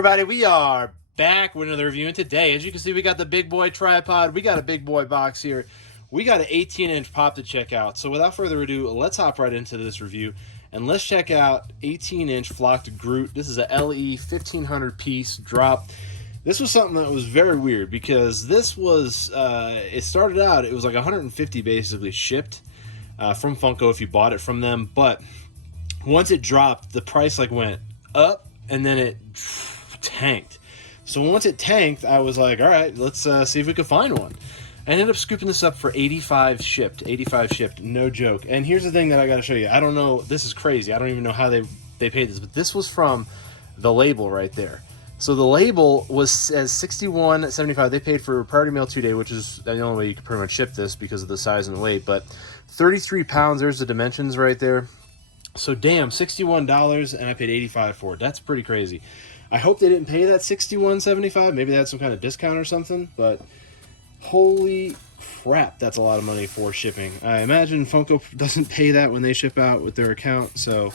Everybody, we are back with another review, and today, as you can see, we got the big boy tripod, we got a big boy box here, we got an 18-inch pop to check out. So without further ado, let's hop right into this review, and let's check out 18-inch flocked Groot. This is a LE 1500 piece drop. This was something that was very weird, because this was, it started out, it was like 150 basically shipped from Funko if you bought it from them, but once it dropped, the price like went up, and then it tanked. So once it tanked, I was like, all right, let's see if we could find one. I ended up scooping this up for 85 shipped, no joke. And here's the thing that I got to show you. I don't know, this is crazy. I don't even know how they paid this, but this was from the label right there. So the label was says $61.75. They paid for priority mail 2-day, which is the only way you can pretty much ship this because of the size and the weight. But 33 pounds, there's the dimensions right there. So damn, $61, and I paid $85 for it. That's pretty crazy. I hope they didn't pay that $61.75. Maybe they had some kind of discount or something, but holy crap, that's a lot of money for shipping. I imagine Funko doesn't pay that when they ship out with their account, so,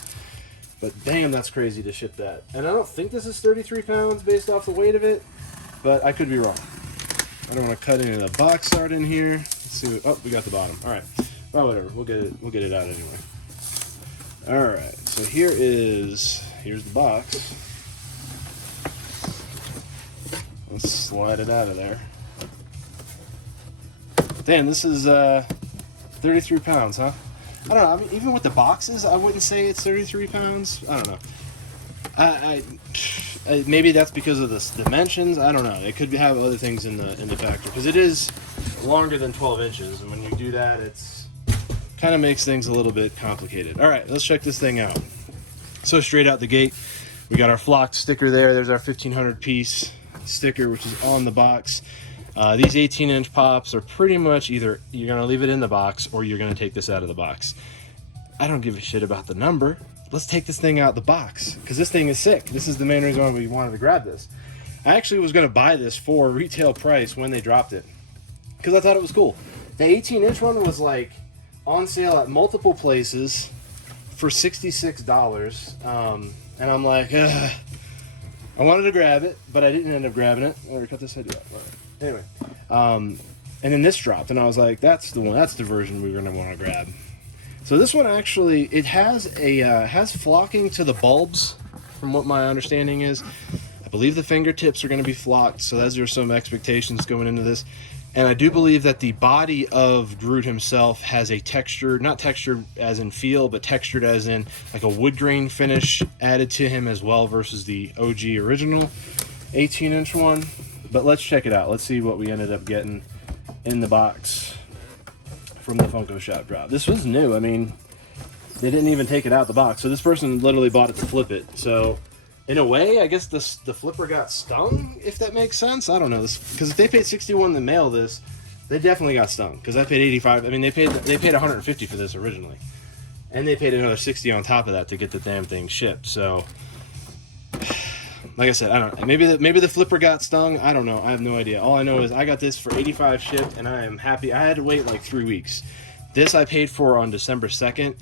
but damn, that's crazy to ship that. And I don't think this is 33 pounds based off the weight of it, but I could be wrong. I don't want to cut into the box art in here. Let's see what, oh, we got the bottom. All right, well, whatever, we'll get it out anyway. All right, so here's the box. Let's slide it out of there. Damn, this is 33 pounds, huh? I don't know. I mean, even with the boxes, I wouldn't say it's 33 pounds. I don't know. I maybe that's because of the dimensions. I don't know. It could have other things in the factor, because it is longer than 12 inches, and when you do that, it's kind of makes things a little bit complicated. All right, let's check this thing out. So straight out the gate, we got our flocked sticker there. There's our 1500 piece sticker, which is on the box. These 18-inch pops are pretty much either you're going to leave it in the box or you're going to take this out of the box. I don't give a shit about the number. Let's take this thing out the box, because this thing is sick. This is the main reason why we wanted to grab this. I actually was going to buy this for retail price when they dropped it, because I thought it was cool. The 18-inch one was like on sale at multiple places for $66, and I'm like, I wanted to grab it, but I didn't end up grabbing it. I already cut this head up. Anyway, and then this dropped, and I was like, that's the one. That's the version we're gonna want to grab. So this one actually, it has has flocking to the bulbs, from what my understanding is. I believe the fingertips are going to be flocked, so those are some expectations going into this. And I do believe that the body of Groot himself has a texture, not textured as in feel, but textured as in like a wood grain finish added to him as well, versus the OG original 18-inch one. But let's check it out. Let's see what we ended up getting in the box from the Funko Shop drop. This was new. I mean, they didn't even take it out the box. So this person literally bought it to flip it. So in a way, I guess the flipper got stung, if that makes sense. I don't know this, because if they paid $61 to mail this, they definitely got stung. Because I paid $85. I mean, they paid $150 for this originally, and they paid another $60 on top of that to get the damn thing shipped. So, like I said, I don't know. Maybe the flipper got stung. I don't know. I have no idea. All I know is I got this for $85 shipped, and I am happy. I had to wait like 3 weeks. This I paid for on December 2nd.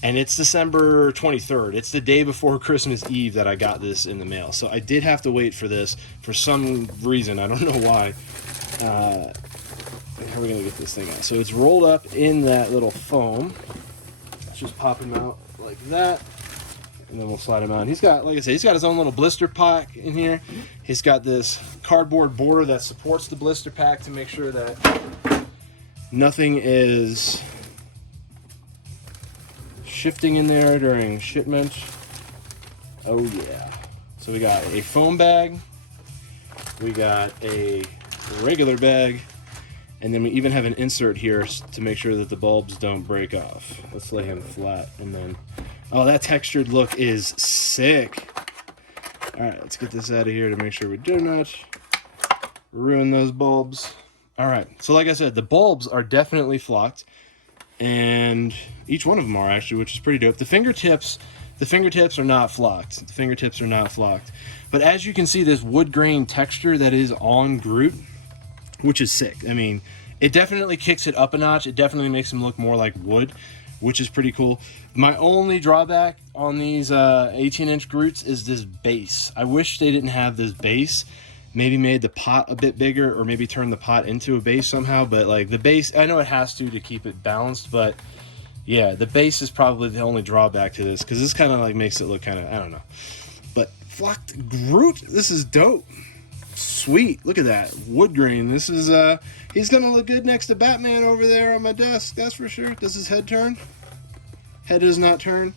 And it's December 23rd. It's the day before Christmas Eve that I got this in the mail. So I did have to wait for this for some reason. I don't know why. How are we going to get this thing out? So it's rolled up in that little foam. Let's just pop him out like that. And then we'll slide him out. He's got, like I said, he's got his own little blister pack in here. He's got this cardboard border that supports the blister pack to make sure that nothing is shifting in there during shipment. Oh yeah. So we got a foam bag, we got a regular bag, and then we even have an insert here to make sure that the bulbs don't break off. Let's lay him flat, and then, oh, that textured look is sick. All right, let's get this out of here to make sure we do not ruin those bulbs. All right, so like I said, the bulbs are definitely flocked, and each one of them are actually, which is pretty dope. The fingertips are not flocked. The fingertips are not flocked. But as you can see, this wood grain texture that is on Groot, which is sick. I mean, it definitely kicks it up a notch. It definitely makes him look more like wood, which is pretty cool. My only drawback on these 18-inch Groots is this base. I wish they didn't have this base. Maybe made the pot a bit bigger, or maybe turn the pot into a base somehow. But like the base, I know it has to keep it balanced, but yeah, the base is probably the only drawback to this, because this kind of like makes it look kind of, I don't know. But flocked Groot, this is dope. Sweet, look at that wood grain. This is he's gonna look good next to Batman over there on my desk, that's for sure. Does his head turn? Head does not turn.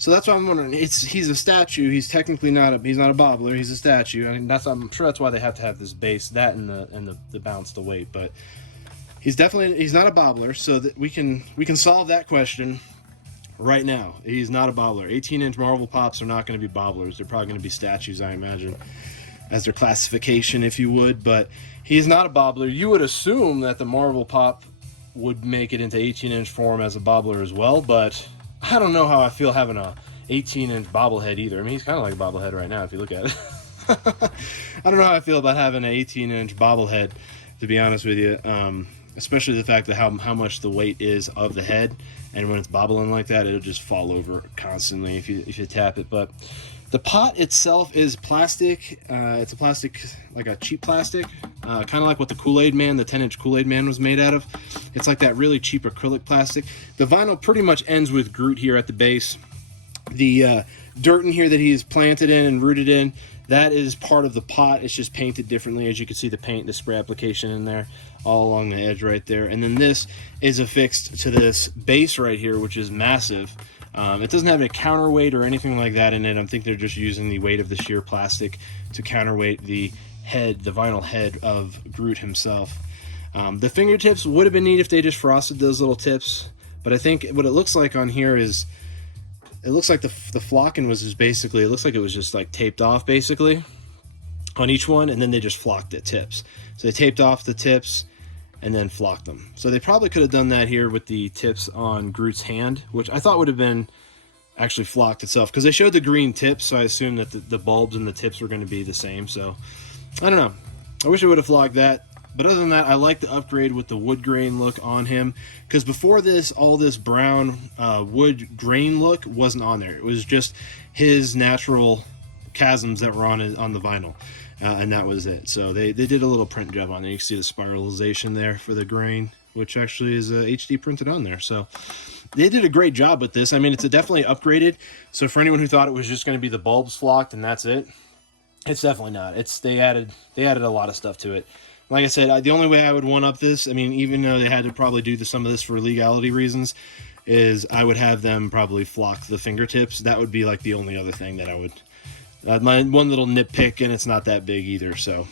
So that's why I'm wondering. He's a statue. He's technically not a bobbler. He's a statue. I mean, I'm sure that's why they have to have this base, that and the balance, the weight. But he's not a bobbler. So that we can solve that question right now. He's not a bobbler. 18-inch Marvel Pops are not going to be bobblers. They're probably going to be statues, I imagine, as their classification, if you would. But he's not a bobbler. You would assume that the Marvel Pop would make it into 18-inch form as a bobbler as well, but I don't know how I feel having a 18-inch bobblehead either. I mean, he's kind of like a bobblehead right now if you look at it. I don't know how I feel about having an 18-inch bobblehead, to be honest with you. Especially the fact that how much the weight is of the head, and when it's bobbling like that, it'll just fall over constantly if you tap it. But the pot itself is plastic. It's a plastic, like a cheap plastic, kind of like what the Kool-Aid Man, the 10-inch Kool-Aid Man was made out of. It's like that really cheap acrylic plastic. The vinyl pretty much ends with Groot here at the base. The dirt in here that he's planted in and rooted in, that is part of the pot. It's just painted differently. As you can see, the paint, the spray application in there, all along the edge right there. And then this is affixed to this base right here, which is massive. It doesn't have a counterweight or anything like that in it. I think they're just using the weight of the sheer plastic to counterweight the head, the vinyl head of Groot himself. The fingertips would have been neat if they just frosted those little tips, but I think what it looks like on here is, it looks like the flocking was just basically, it looks like it was just like taped off basically on each one, and then they just flocked the tips. So they taped off the tips and then flocked them. So they probably could have done that here with the tips on Groot's hand, which I thought would have been actually flocked itself, because they showed the green tips, so I assumed that the bulbs and the tips were going to be the same. So I don't know, I wish I would have flocked that. But other than that, I like the upgrade with the wood grain look on him, because before this, all this brown wood grain look wasn't on there. It was just his natural chasms that were on the vinyl. And that was it. So they did a little print job on there. You can see the spiralization there for the grain, which actually is HD printed on there. So they did a great job with this. I mean, it's definitely upgraded. So for anyone who thought it was just going to be the bulbs flocked and that's it, it's definitely not. They added a lot of stuff to it. Like I said, the only way I would one-up this, I mean, even though they had to probably do some of this for legality reasons, is I would have them probably flock the fingertips. That would be like the only other thing that I would... my one little nitpick, and it's not that big either. So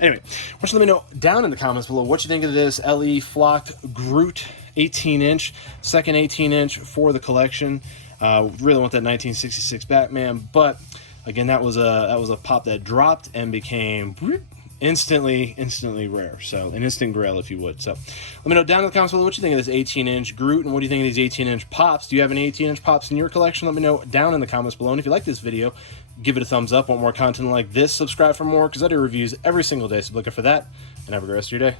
anyway, why don't you let me know down in the comments below what you think of this LE flocked Groot 18-inch, second 18-inch for the collection. Really want that 1966 Batman, but again, that was a pop that dropped and became instantly rare. So an instant grail, if you would. So let me know down in the comments below what you think of this 18-inch Groot, and what do you think of these 18-inch pops. Do you have any 18-inch pops in your collection? Let me know down in the comments below. And if you like this video, give it a thumbs up. Want more content like this, subscribe for more, because I do reviews every single day, so looking for that. And have a great rest of your day.